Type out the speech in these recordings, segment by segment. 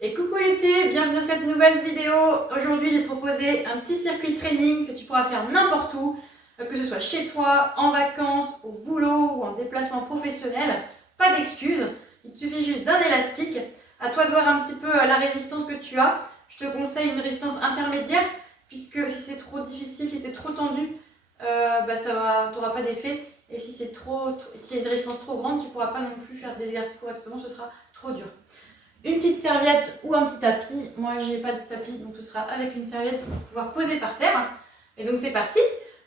Et coucou YouTube, bienvenue dans cette nouvelle vidéo. Aujourd'hui, j'ai proposé un petit circuit training que tu pourras faire n'importe où, que ce soit chez toi, en vacances, au boulot ou en déplacement professionnel. Pas d'excuses, il te suffit juste d'un élastique. À toi de voir un petit peu la résistance que tu as. Je te conseille une résistance intermédiaire, puisque si c'est trop difficile, si c'est trop tendu, tu n'auras pas d'effet. Et si c'est s'il y a une résistance trop grande, tu ne pourras pas non plus faire des exercices correctement, ce sera trop dur. Une petite serviette ou un petit tapis. Moi, j'ai pas de tapis, donc ce sera avec une serviette pour pouvoir poser par terre. Et donc, c'est parti.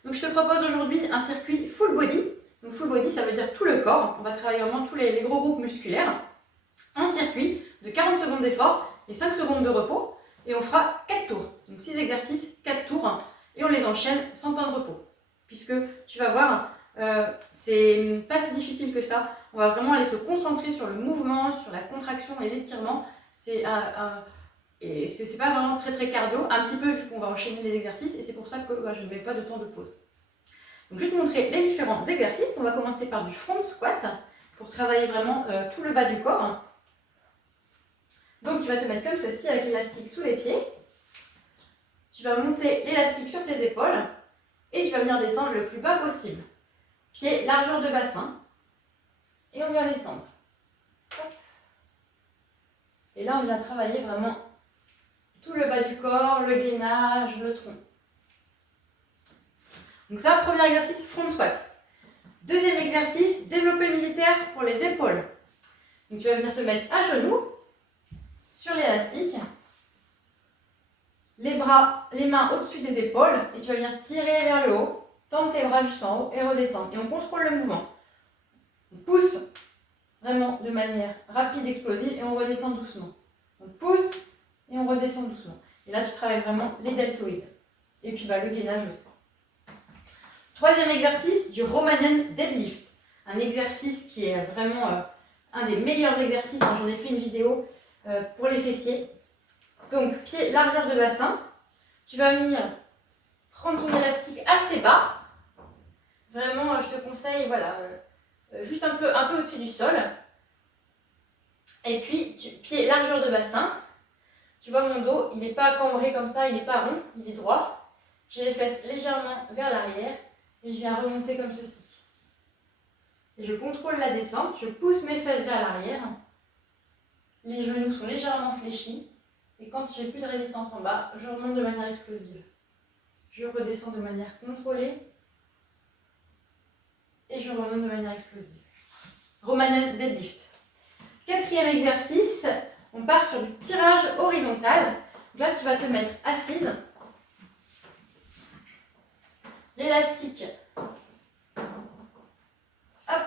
Donc, je te propose aujourd'hui un circuit full body. Donc, full body, ça veut dire tout le corps. On va travailler vraiment tous les gros groupes musculaires. Un circuit de 40 secondes d'effort et 5 secondes de repos. Et on fera 4 tours. Donc, 6 exercices, 4 tours. Et on les enchaîne sans temps de repos. Puisque tu vas voir, c'est pas si difficile que ça. On va vraiment aller se concentrer sur le mouvement, sur la contraction et l'étirement. C'est pas vraiment très cardio, un petit peu vu qu'on va enchaîner les exercices, et c'est pour ça que je ne mets pas de temps de pause. Donc je vais te montrer les différents exercices. On va commencer par du front squat pour travailler vraiment tout le bas du corps. Donc tu vas te mettre comme ceci avec l'élastique sous les pieds. Tu vas monter l'élastique sur tes épaules et tu vas venir descendre le plus bas possible. Pied, largeur de bassin. Et on vient descendre. Hop. Et là, on vient travailler vraiment tout le bas du corps, le gainage, le tronc. Donc ça, premier exercice, front squat. Deuxième exercice, développé militaire pour les épaules. Donc tu vas venir te mettre à genoux, sur l'élastique, les mains au-dessus des épaules, et tu vas venir tirer vers le haut, tendre tes bras jusqu'en haut et redescendre. Et on contrôle le mouvement. On pousse vraiment de manière rapide, explosive, et on redescend doucement. On pousse et on redescend doucement. Et là, tu travailles vraiment les deltoïdes. Et puis le gainage aussi. Troisième exercice, du Romanian deadlift. Un exercice qui est vraiment un des meilleurs exercices. J'en ai fait une vidéo pour les fessiers. Donc, pied, largeur de bassin. Tu vas venir prendre ton élastique assez bas. Vraiment, je te conseille, juste un peu au-dessus du sol. Et puis, pied, largeur de bassin. Tu vois, mon dos, il n'est pas cambré comme ça, il n'est pas rond, il est droit. J'ai les fesses légèrement vers l'arrière et je viens remonter comme ceci. Et je contrôle la descente, je pousse mes fesses vers l'arrière. Les genoux sont légèrement fléchis. Et quand j'ai plus de résistance en bas, je remonte de manière explosive. Je redescends de manière contrôlée. Et je remonte de manière explosive. Romanian deadlift. Quatrième exercice, on part sur du tirage horizontal. Donc là, tu vas te mettre assise. L'élastique. Hop.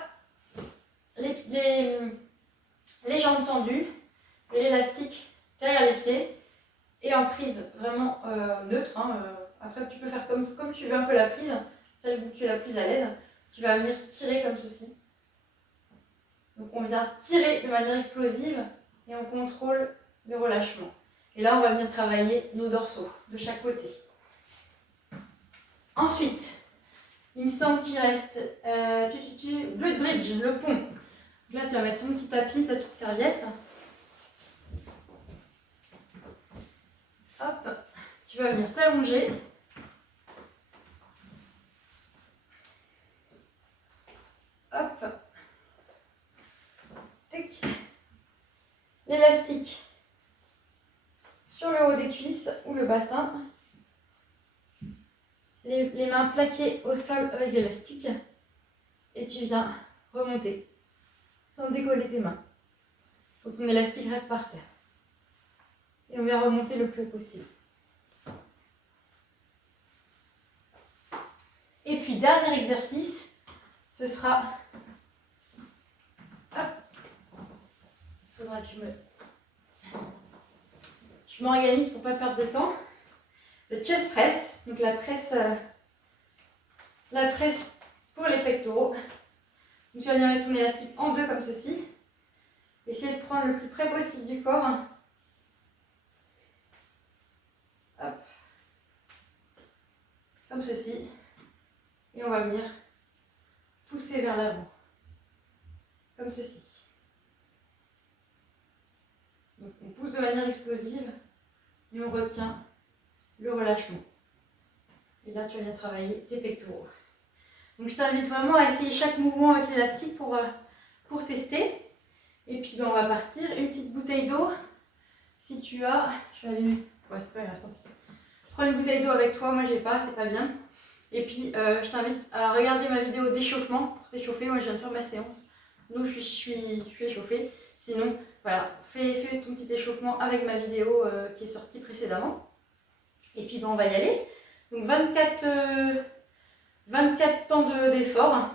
Les jambes tendues. Et l'élastique derrière les pieds. Et en prise vraiment neutre. Après, tu peux faire comme tu veux un peu la prise. Celle où tu es la plus à l'aise. Tu vas venir tirer comme ceci. Donc on vient tirer de manière explosive et on contrôle le relâchement. Et là, on va venir travailler nos dorsaux de chaque côté. Ensuite, il me semble qu'il reste glute bridge, le pont. Donc là, tu vas mettre ton petit tapis, ta petite serviette. Hop, tu vas venir t'allonger. Hop. L'élastique sur le haut des cuisses ou le bassin. Les mains plaquées au sol avec l'élastique. Et tu viens remonter sans décoller tes mains. Il faut que ton élastique reste par terre. Et on vient remonter le plus haut possible. Et puis, dernier exercice, ce sera... Hop. Il faudra que je m'organise pour ne pas perdre de temps. Le chest press, donc la presse pour les pectoraux. Donc, tu vas venir mettre ton élastique en deux comme ceci. Essayer de prendre le plus près possible du corps. Hop. Comme ceci. Et on va venir pousser vers l'avant. Comme ceci. Donc on pousse de manière manière explosive et on retient le relâchement. Et là, tu viens travailler tes pectoraux. Donc, je t'invite vraiment à essayer chaque mouvement avec l'élastique pour tester. Et puis, ben, on va partir. Une petite bouteille d'eau. Si tu as... Je vais allumer. Ouais, c'est pas grave, tant pis. Prends une bouteille d'eau avec toi. Moi, j'ai pas, c'est pas bien. Et puis, je t'invite à regarder ma vidéo d'échauffement pour t'échauffer. Moi, je viens de faire ma séance. Donc, je suis échauffée. Sinon, voilà, fais ton petit échauffement avec ma vidéo qui est sortie précédemment. Et puis, ben, on va y aller. Donc, 24 temps d'effort.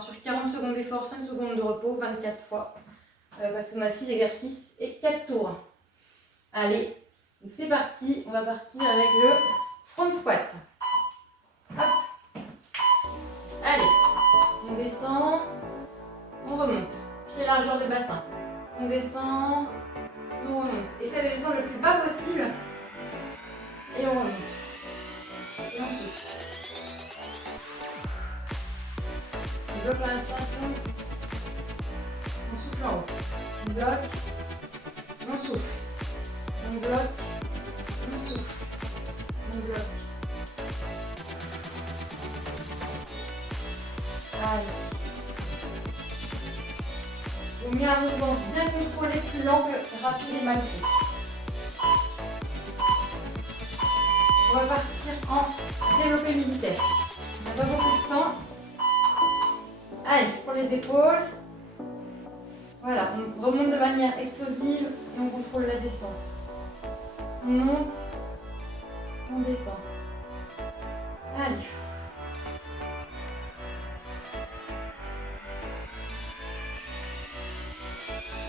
Sur 40 secondes d'effort, 5 secondes de repos, 24 fois. Parce qu'on a 6 exercices et 4 tours. Allez, c'est parti. On va partir avec le front squat. Hop. Allez, on descend, on remonte. Pied largeur de bassin. On descend, on remonte. Essaie de descendre le plus bas possible. Et on remonte. Et on souffle. On bloque la respiration. On souffle en haut. On bloque. On souffle. On bloque. On souffle. On bloque. Allez. On met un mouvement bien contrôlé, plus lent que rapide et mal fait. On va partir en développé militaire. On n'a pas beaucoup de temps. Allez, pour les épaules. Voilà, on remonte de manière explosive et on contrôle la descente. On monte, on descend. Allez.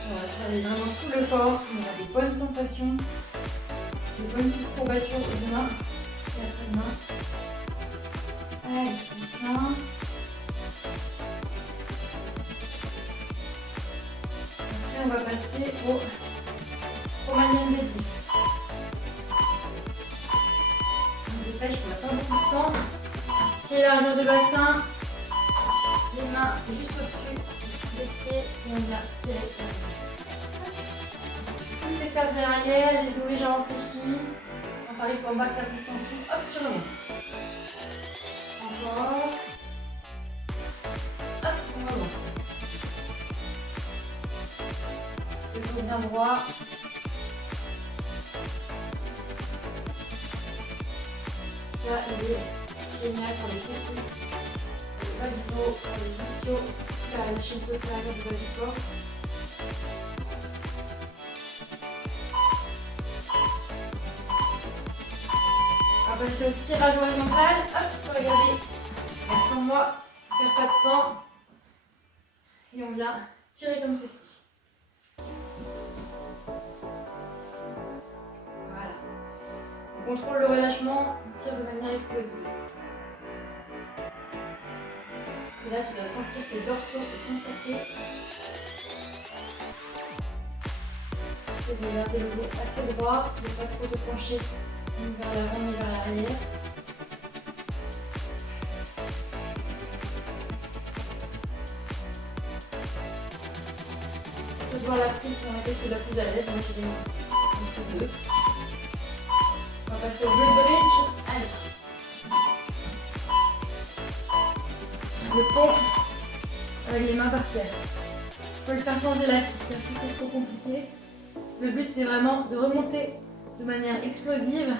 On va travailler vraiment tout le corps. On a des bonnes sensations, des bonnes petites courbatures aux mains et après-main. Allez, comme ça. On va passer au Romanian Deadlift. On dépêche, on n'a pas beaucoup de temps. Pied largeur de bassin, les mains juste au-dessus des pieds et on vient tirer. Toutes les fesses vers l'arrière, les dos légèrement fléchis. Quand tu arrives en bas, tu as plus de tension, hop, tu remontes. Encore. Hop, on remonte. Le dos bien droit. Ça, il est génial pour les petits, pour le bas du dos, pour les ischios, faire la chaîne sociale du bas du corps. On va passer au tirage horizontal. Hop, regardez. Comme moi, perd pas de temps. Et on vient tirer comme ceci. Voilà. On contrôle le relâchement, on tire de manière explosive. Et là, tu vas sentir tes dorsaux se contracter. C'est de garder le dos assez droit, de ne pas trop te pencher ni vers l'avant ni vers l'arrière. Tu peux voir la prise sur laquelle tu es la plus à l'aise. Moi, j'ai mis deux. On va passer au bleu bridge. Allez. Le pont avec les mains par terre. Il faut le faire sans élastique, parce que c'est trop compliqué. Le but, c'est vraiment de remonter de manière explosive,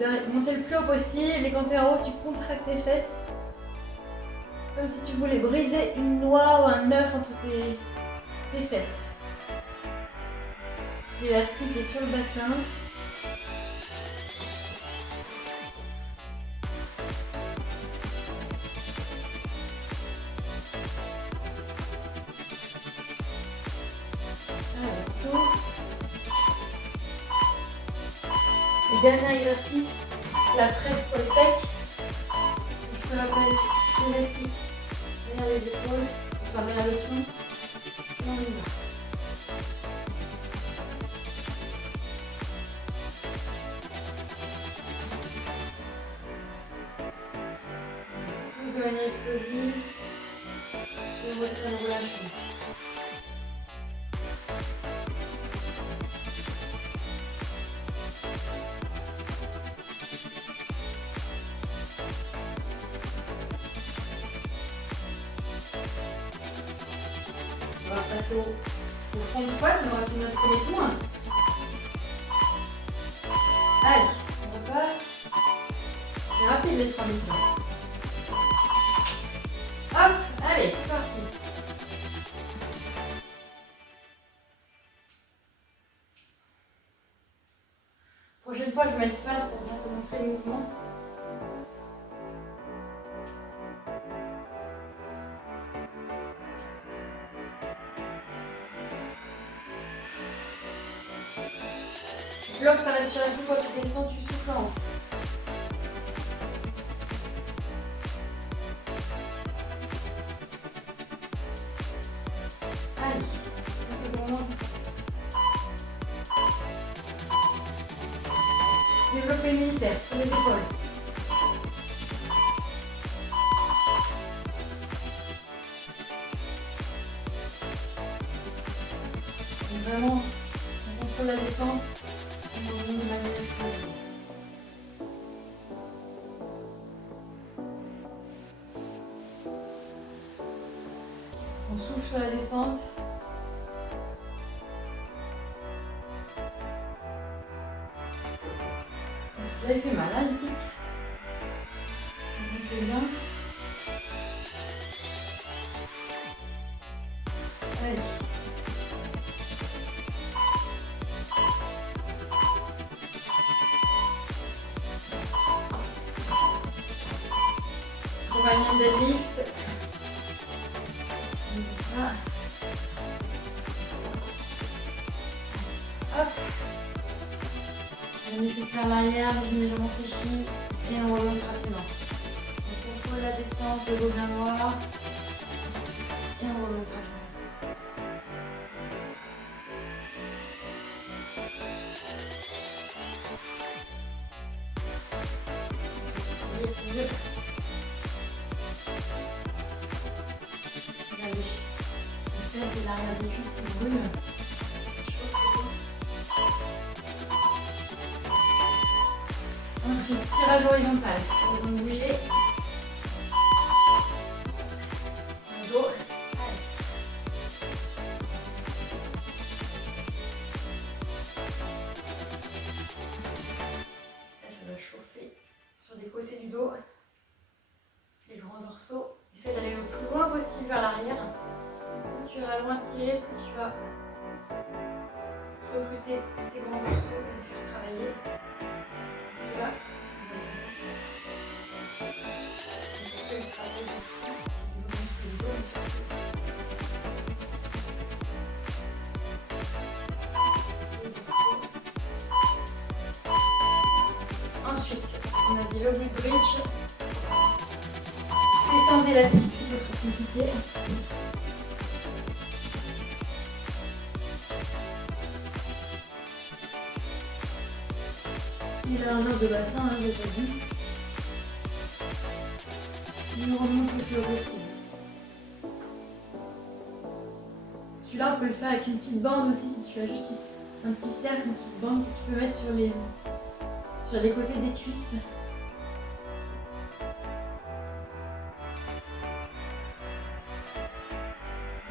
de monter le plus haut possible. Et quand tu es en haut, tu contractes tes fesses. Comme si tu voulais briser une noix ou un œuf entre tes fesses. L'élastique est sur le bassin. Le dernier exercice, la presse pour les pecs. Je te rappelle l'élastique derrière les épaules, enfin derrière le tronc. Et on y va. Tous de manière explosive. Et on retient le relâchement. va passer au front squat, on aura fait notre premier tour. Allez, on repart. C'est rapide les transitions. Hop, allez, c'est parti. Prochaine fois, je vais mettre face pour bien te montrer le mouvement. Bloque ta respiration quand tu descends, tu souffles en haut. Allez, une seconde. Développé militaire sur les épaules. Et vraiment, on contrôle la descente. On souffle sur la descente. Celui-là il fait mal, hein, il pique. On fait bien. Allez. Compagnon deadlift. Voilà. Hop. On juste vers l'arrière, les légèrement fléchis et on remonte rapidement. On contrôle la descente, le dos bien noir et on remonte rapidement. C'est mieux. Allez, c'est l'arrière des cuisses qui brûle. Ensuite, tirage horizontal. Pas besoin de bouger. Le dos. Allez. Là, ça va chauffer sur les côtés du dos. Les grands dorsaux. Essaye d'aller le plus loin possible vers l'arrière. Plus tu vas loin tirer, plus tu vas recruter tes grands dorsaux et les faire travailler. C'est ceux-là qui nous intéressent. C'est pour ça que je travaille des muscles du dos, mais surtout les dorsaux. Ensuite, on a dit le glute bridge. Et sans élastique, c'est trop compliqué. Il a un genre de bassin, hein, j'ai pas dit. Il nous remonte le plus haut possible. Celui-là, on peut le faire avec une petite bande aussi, si tu as juste un petit cercle, une petite bande que tu peux mettre sur les côtés des cuisses.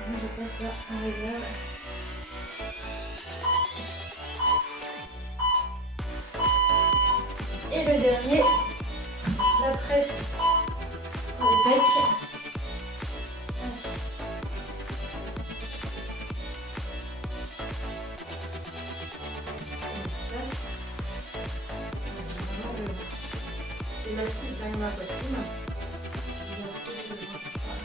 Moi, j'ai pas ça en réserve. Et le dernier, la presse pour les pecs. L'élastique derrière ma poitrine. Je vais tirer le bras comme ça.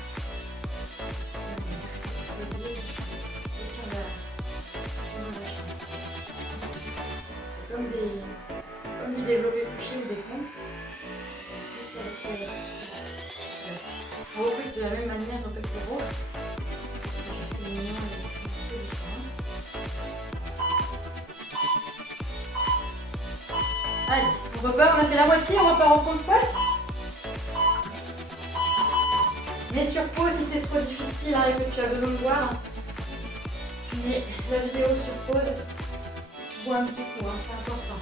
C'est comme du développé couché ou des pompes. Juste avec l'élastique. On recrute de la même manière nos pectoraux. Je fais les mains avec un peu différent. Allez, on repart, on a fait la moitié, on repart au front squat. Mets sur pause si c'est trop difficile hein, et que tu as besoin de boire. Tu mets la vidéo sur pause. Tu bois un petit coup, hein, c'est important.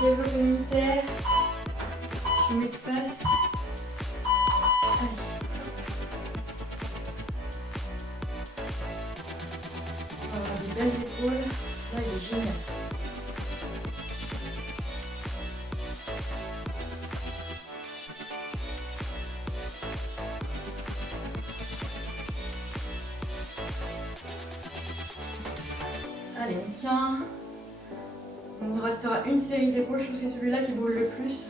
développé militaire. Je mets de face. Allez. On va avoir des belles épaules. Là, il est génial. Allez, on tient. Il nous restera une série d'épaules. Je trouve que c'est celui-là qui bouge le plus.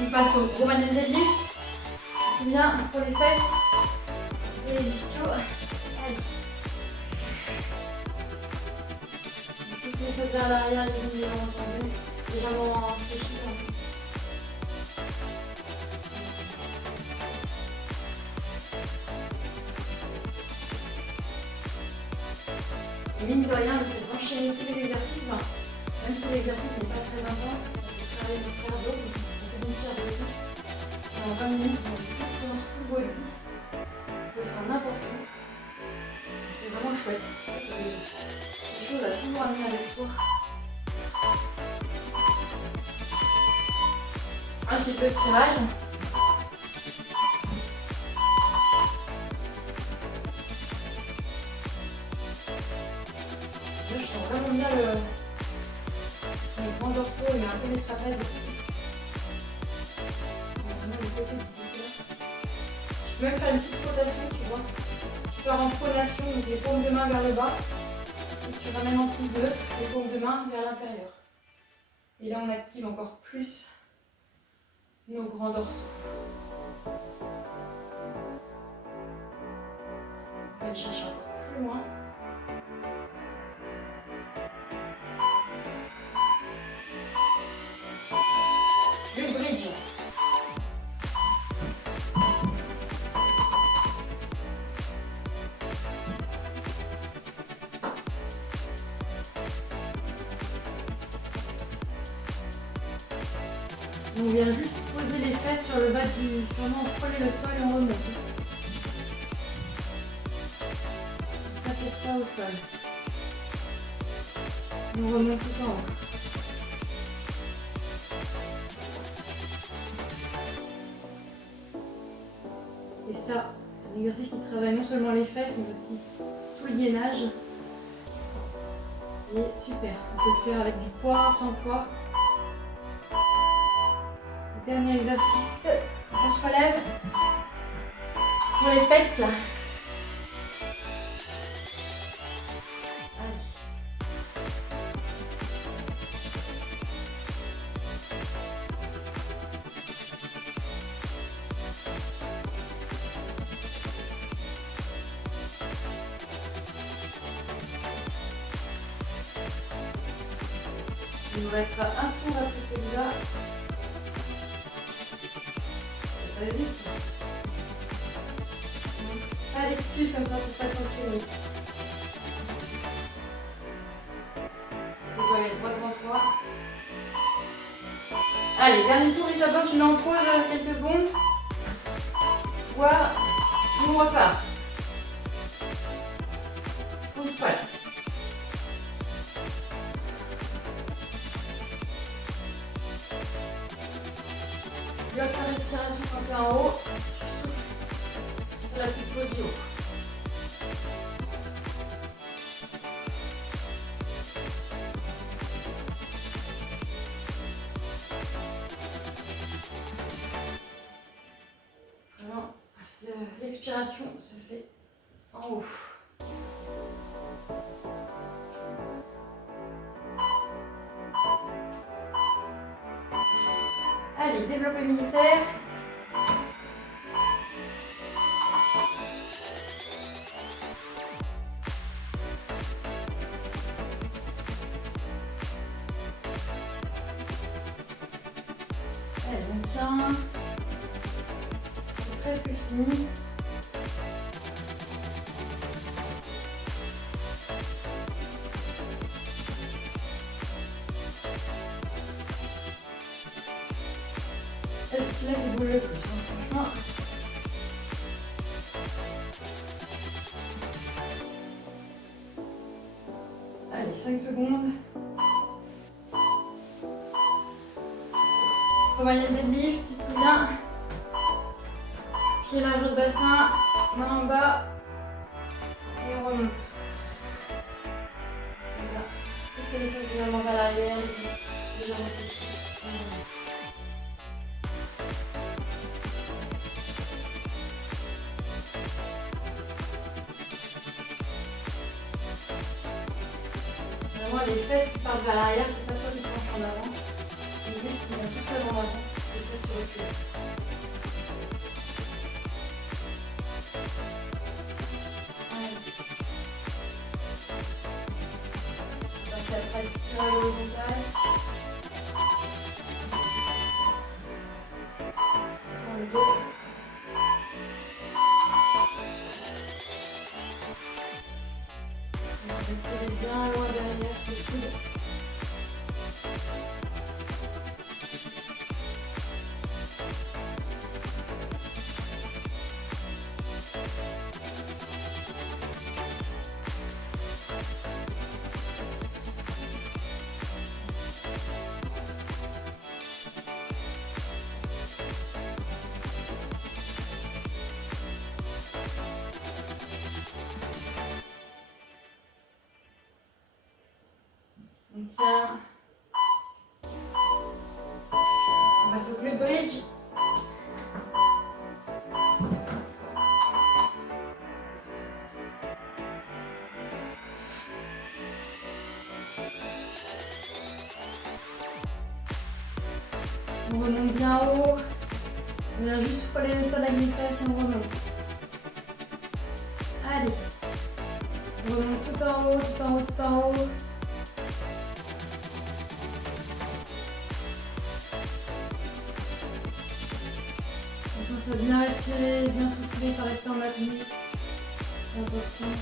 On passe au gros manuel deadlift. C'est bien pour les fesses et les ischios. Allez. On pousse les fesses vers l'arrière, les genoux entendu. Légèrement fléchis. Et mine de rien, le fait d'enchaîner tous les exercices, même si l'exercice n'est pas très intense, on peut travailler notre cardio, on fait une tire de rythme. En 20 minutes, on fait une séance full body. On peut le faire n'importe où. C'est vraiment chouette. C'est des choses à toujours amener avec soi. Ensuite, le tirage. Là, je sens vraiment bien les grands dorsaux et un peu les trapèzes aussi. Je peux même faire une petite rotation, tu vois. Tu pars en pronation, donc les paumes de main vers le bas. Et tu ramènes en prise de les paumes de main vers l'intérieur. Et là, on active encore plus nos grands dorsaux. On va aller chercher encore plus loin. Le bridge. On vient juste poser les fesses sur le bas du... Vraiment frôler le sol et on remonte. Ça pèse pas au sol. On remonte tout en haut. Et ça, c'est un exercice qui travaille non seulement les fesses, mais aussi tout le gainage. Et super. On peut le faire avec du poids, sans poids. Dernier exercice, on se relève pour les pecs là. Allez. Il nous restera un tour après celui-là. Ça va vite. Pas d'excuses comme ça pour pas s'entraîner. Tu dois aller droit devant toi. Allez, dernier tour du tableau, tu mets en pause quelques secondes. Voir, on repart. On squat. Bloque ta respiration quand tu es en haut. Sur la petite pause du haut. Vraiment, l'expiration se fait en haut. Allez, développé militaire. Allez, on tient. C'est presque fini. là qui bouge le plus, hein, franchement. Allez, 5 secondes. Revoyez le deadlift, tu te souviens. Pied large de bassin, main en bas. Et on remonte. Voilà. Poussez les fesses légèrement vers l'arrière. Légèrement fléchis. Vraiment, les fesses qui partent vers l'arrière, c'est pas toi qui penches en avant. Le but, c'est bien tout seul en avant. Les fesses se reculent. Après, tirage horizontal. Dans le dos. On va tirer bien loin derrière ce coude. On tient. On passe au glute bridge. On remonte bien haut. On vient juste frôler le sol avec les fesses et on remonte. Allez. On remonte tout en haut, tout en haut, tout en haut. On pense à bien respirer, bien souffler, pas rester en apnée. C'est important.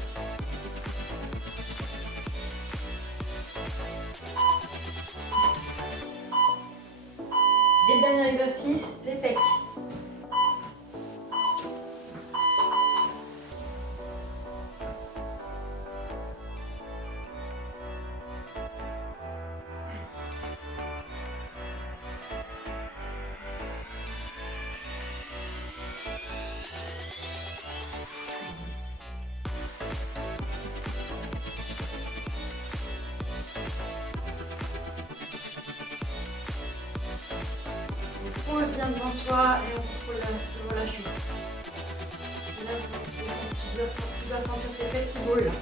Et dernier exercice, les pecs. On pose bien devant soi et on contrôle le relâchement. Et là, tu dois sentir tes pecs qui bougent.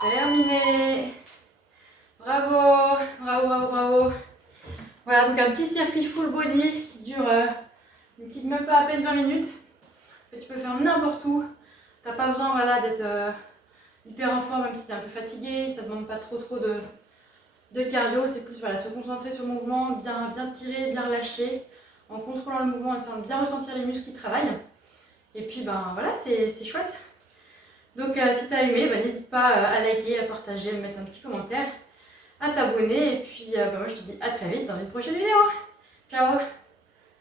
Terminé. Bravo, bravo, bravo, bravo. Voilà, donc un petit circuit full body qui dure même pas à peine 20 minutes. Et tu peux faire n'importe où. T'as pas besoin voilà, d'être hyper en forme, même si tu es un peu fatigué. Ça demande pas trop de cardio. C'est plus voilà, se concentrer sur le mouvement, bien tirer, bien relâcher. En contrôlant le mouvement, en essayant de bien ressentir les muscles qui travaillent. Et puis ben voilà, c'est chouette. Donc si tu as aimé, n'hésite pas à liker, à partager, à me mettre un petit commentaire, à t'abonner. Et puis moi je te dis à très vite dans une prochaine vidéo. Ciao!